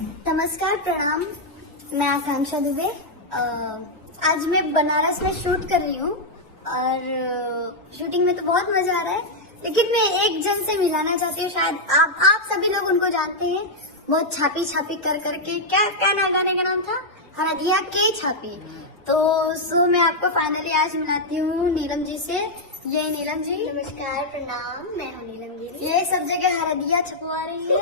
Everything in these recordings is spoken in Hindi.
नमस्कार, प्रणाम। मैं आकांक्षा दुबे। आज मैं बनारस में शूट कर रही हूँ और शूटिंग में तो बहुत मजा आ रहा है, लेकिन मैं एक जन से मिलाना चाहती हूँ। शायद आप सभी लोग उनको जानते हैं। बहुत छापी छापी कर करके क्या नाम गाने का नाम था, हरदिया के छापी। तो मैं आपको फाइनली आज मिलाती हूँ नीलम जी से। ये नीलम जी, नमस्कार, प्रणाम। मैं हूँ नीलम गिरी। ये सब जगह हरदिया छपवा रही है।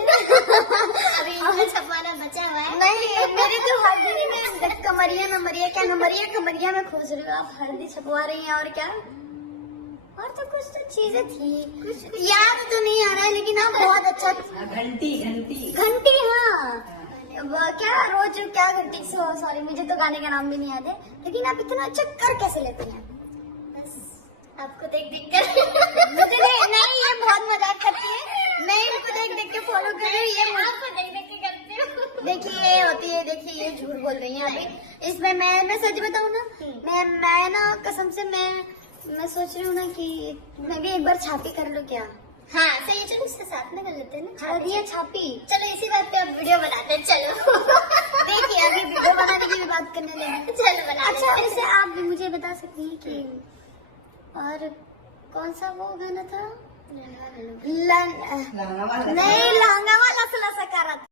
अभी इतना छपवाना बचा हुआ है। नहीं, मेरे तो हल्दी में कमरिया नंबरिया क्या नंबरिया कमरिया में खोज रही हूँ। आप हल्दी छपवा रही हैं और क्या, और तो कुछ तो चीजें थी, कुछ याद तो नहीं आ रहा है, लेकिन आप बहुत अच्छा। घंटी हाँ, क्या रोज क्या घंटी से, सॉरी मुझे तो गाने का नाम भी नहीं याद है, लेकिन आप इतना अच्छा कर कैसे लेते हैं? बस आपको देख देख कर मुझे नहीं, ये बहुत मजाक करती है। मैं इनको देख देख के फॉलो कर रही हूँ। ये आपको देख देख के करती हूँ। देखिए ये होती है, देखिए ये झूठ बोल रही है अभी। इसमें मैं सच बताऊँ ना, मैं ना कसम से मैं सोच रही हूँ ना कि मैं भी एक बार छापी कर लूँ क्या। हाँ सही है, चलो इसके साथ में कर लेते हैं ना। हरदिया छापी। चलो इसी बात पे अब वीडियो बनाते हैं। चलो देखिए अभी वीडियो बनाने की भी बात करने लगे। चलो बना अच्छा, लेते हैं। वैसे आप भी मुझे बता सकती हैं कि और कौन सा वो गाना था? नहीं, लहंगा वाला सुला सकारा।